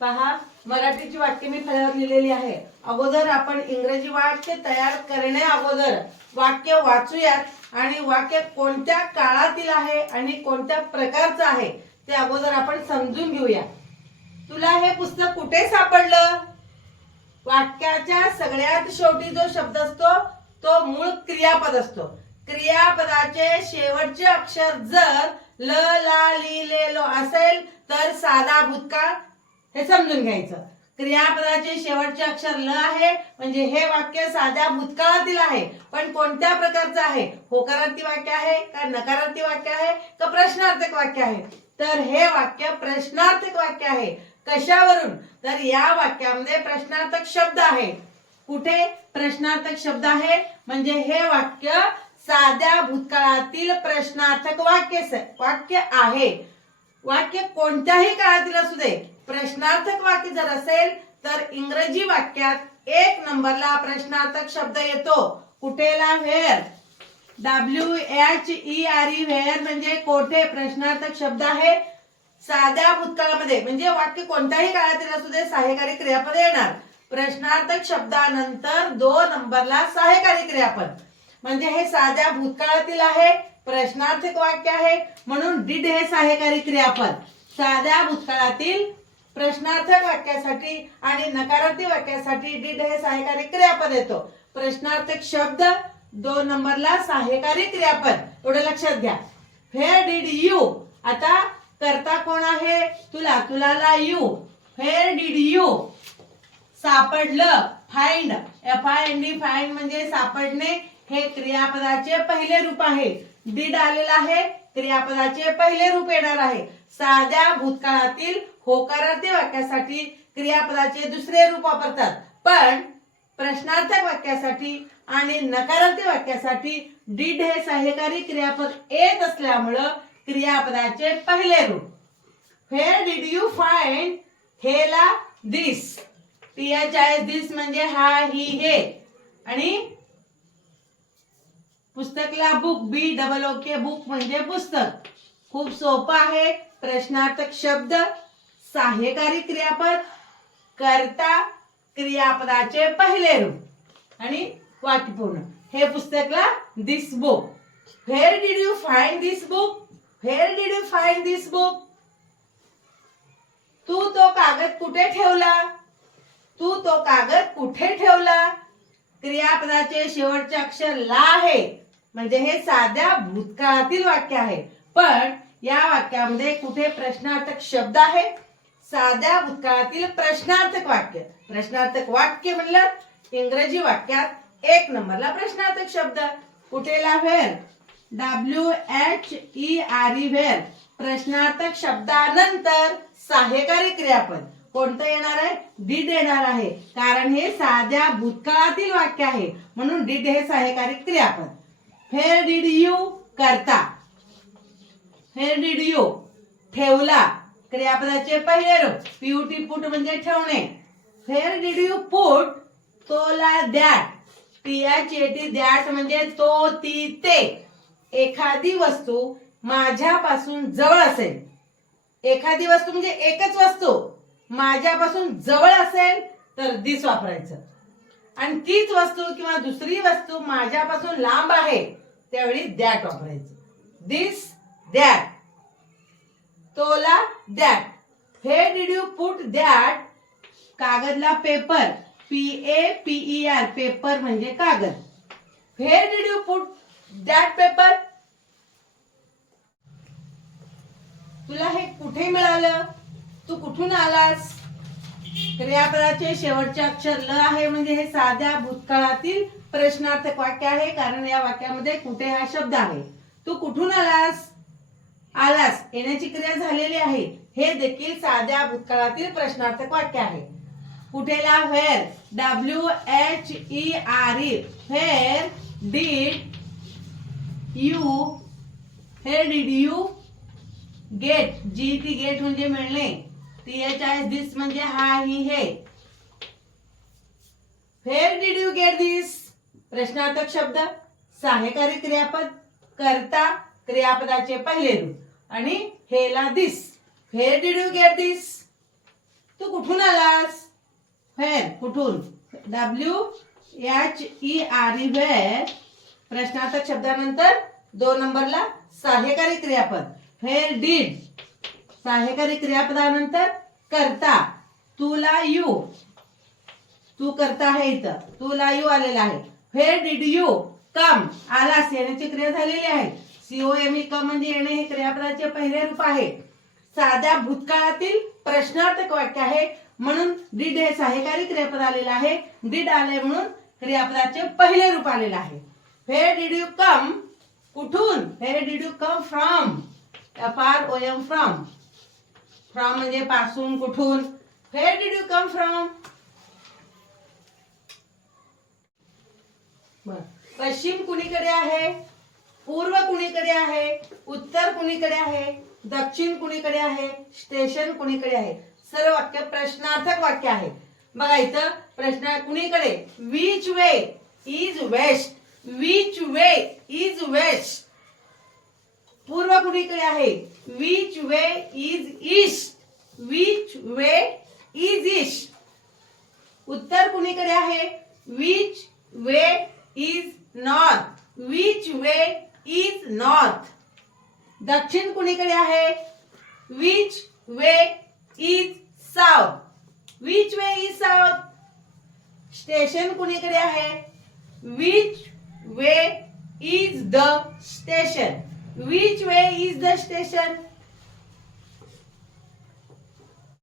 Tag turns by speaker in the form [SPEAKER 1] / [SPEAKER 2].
[SPEAKER 1] पहा मराठीची वाक्य मी फळ्यावर लिहिलेली आहे. अगोदर आपण इंग्रजी वाक्य तयार करण्या अगोदर वाक्य वाचूयात आणि वाक्य कोणत्या काळातील आहे आणि कोणत्या प्रकारचं आहे ते अगोदर आपण समजून घेऊया. तुला हे पुस्तक कुठे सापडलं? वाक्याच्या सगळ्यात शेवटी जो शब्द असतो तो मूळ क्रियापद असतो. क्रियापदाचे शेवटचे अक्षर जर ल ला ली ले लो असेल तर साधा भूतकाळ हे समजून घ्यायचं. क्रियापदाचे शेवटचे अक्षर ल आहे म्हणजे हे वाक्य साध्या भूतकाळातील आहे पण कोणत्या प्रकारचं आहे? होकारार्थी वाक्य आहे का नकारार्थी वाक्य आहे का प्रश्नार्थक वाक्य आहे? तर हे वाक्य प्रश्नार्थक वाक्य आहे. कशावरून? तर या वाक्यामध्ये प्रश्नार्थक शब्द आहे. कुठे प्रश्नार्थक शब्द आहे? म्हणजे हे वाक्य साध्या भूतकाळातील प्रश्नार्थक वाक्य वाक्य आहे. वाक्य कोणत्याही काळातील असू दे प्रश्नार्थक वाक्य जर असेल तर इंग्रजी वाक्यात एक नंबरला प्रश्नार्थक शब्द येतो. कुठेला where W H E R E where म्हणजे कोठे प्रश्नार्थक शब्द आहे? साध्या भूतकाळामध्ये म्हणजे वाक्य कोणत्याही काळातील असू दे सहाय्यकारी क्रियापद येणार. प्रश्नार्थक शब्दानंतर दोन नंबरला सहाय्यकारी क्रियापद. म्हणजे हे साध्या भूतकाळातील आहे प्रश्नार्थक वाक्य आहे म्हणून डिड हे सहाय्यकारी क्रियापद. साध्या भूतकाळातील प्रश्नार्थक वाक्यासाठी आणि नकारार्थी वाक्यासाठी डीड हे सहाय्यकारी क्रियापद येतो. प्रश्नार्थक शब्द दोन नंबरला सहाय्यकारी क्रियापद. एवढं लक्षात घ्या. Where did you. आता करता कोण आहे? तुला. तुला यू. Where did you. सापडलं. Find. F I N D find म्हणजे सापडणे. हे क्रियापदाचे पहिले रूप आहे. डीड आलेलं आहे. क्रियापदाचे पहिले रूप येणार आहे. साध्या भूतकाळातील होकारार्थी वाक्यासाठी क्रियापदाचे दुसरे रूप वापरतात. पण प्रश्नार्थक वाक्यासाठी आणि नकारार्थी वाक्यासाठी डीड हे सहकारी क्रियापद येत असल्यामुळं क्रियापदाचे पहिले रूप. हे डीड यू फाइंड हेला दिस टी आय दिस म्हणजे हा ही हे. आणि पुस्तकला book B double O K म्हणजे पुस्तक. खूप सोपं आहे. प्रश्नार्थक शब्द सहाय्यकारी क्रियापद करता क्रियापदाचे पहिले रूप. आणि वाक्यपूर्ण. हे पुस्तकला this book where did you find this book where did you find this book तू तो कागद कुठे ठेवला? तू तो कागद कुठे ठेवला? क्रियापदाचे शेवटचे अक्षर ला आहे. म्हणजे हे साध्या भूतकाळातील वाक्य आहे. पण या वाक्यामध्ये कुठे प्रश्नार्थक शब्द आहे? साध्या भूतकाळातील प्रश्नार्थक वाक्य. प्रश्नार्थक वाक्य म्हणलं इंग्रजी वाक्यात एक नंबरला प्रश्नार्थक शब्द. कुठेला where W H E R E where प्रश्नार्थक शब्दानंतर सहाय्यकारी क्रियापद. कोणतं येणार आहे? डिड येणार आहे. कारण हे साध्या भूतकाळातील वाक्य आहे. म्हणून डिड हे सहाय्यकारी क्रियापद. फेर डिड यू करता. फेर डिड यू ठेवला. क्रियापदाचे पहिले रूप पीयूटी पुट म्हणजे ठेवणे. फेअर डिड यू पुट तोला दॅट टी टी दॅट म्हणजे तो ती ते. एखादी वस्तू माझ्यापासून जवळ असेल. एखादी वस्तू म्हणजे एकच वस्तू माझ्यापासून जवळ असेल तर दिस वापरायचं. आणि तीच वस्तू किंवा दुसरी वस्तू माझ्यापासून लांब आहे त्यावेळी दॅट वापरायचं. दिस दॅट तोला दॅट हे did you put that कागदला paper P A P E R paper म्हणजे कागद. Where did you put that paper तुला हे कुठे मिळालं? तू कुठून आलास? क्रियापदाचे शेवटचे अक्षर ल आहे म्हणजे हे साध्या भूतकाळातील प्रश्नार्थक वाक्य आहे कारण या वाक्यामध्ये कुठे हा शब्द आहे? तू कुठून आलास? आलास येण्याची क्रिया झालेली आहे. हे देखील साध्या भूतकाळातील प्रश्नार्थक वाक्य आहे. कुठेला where W H E R E where did you हे did you get G T get म्हणजे मिळणे. टी एच आय दिस म्हणजे हा ही हे. Where did you get this प्रश्नार्थक शब्द. सहाय्यकारी क्रियापद. करता क्रियापदाचे पहिले रूप. आणि हेला this. Where did you get this तू कुठून आलास? व्हेर कुठून? W H E R E where प्रश्नार्थक शब्दानंतर दोन नंबरला सहाय्यकारी क्रियापद. व्हेर डीड सहाय्यकारी क्रियापदानंतर करता. तुला यू. तू करता आहे इथं. तुला यू आलेला आहे. व्हेर डिड यू कम आलास. येण्याची क्रिया झालेली आहे. सीओ म्हणजे येणे हे क्रियापदाचे पहिले रूप आहे. साध्या भूतकाळातील प्रश्नार्थक वाक्य आहे. म्हणून डिड हे सहाय्यकारी क्रियापद आलेलं आहे. डिड आले म्हणून क्रियापदाचे पहिले रूप आलेलं आहे. व्हेर डिड यू कम कुठून? Where did you come from R O M from from म्हणजे पासून कुठून? Where did you come from पश्चिम कुणीकडे आहे? पूर्व कुणीकडे आहे? उत्तर कुणीकडे आहे? दक्षिण कुणीकडे आहे? स्टेशन कुणीकडे आहे? सर्व वाक्य प्रश्नार्थक वाक्य आहे. बघा इथं प्रश्न कुणीकडे? Which way is west which way is west पूर्व कुणीकडे आहे? Which way is east which way is east उत्तर कुणीकडे आहे? Which way is north which way is north दक्षिण कुणीकडे आहे which way is south which way is south station कुणीकडे आहे? Which way is the station which way is the station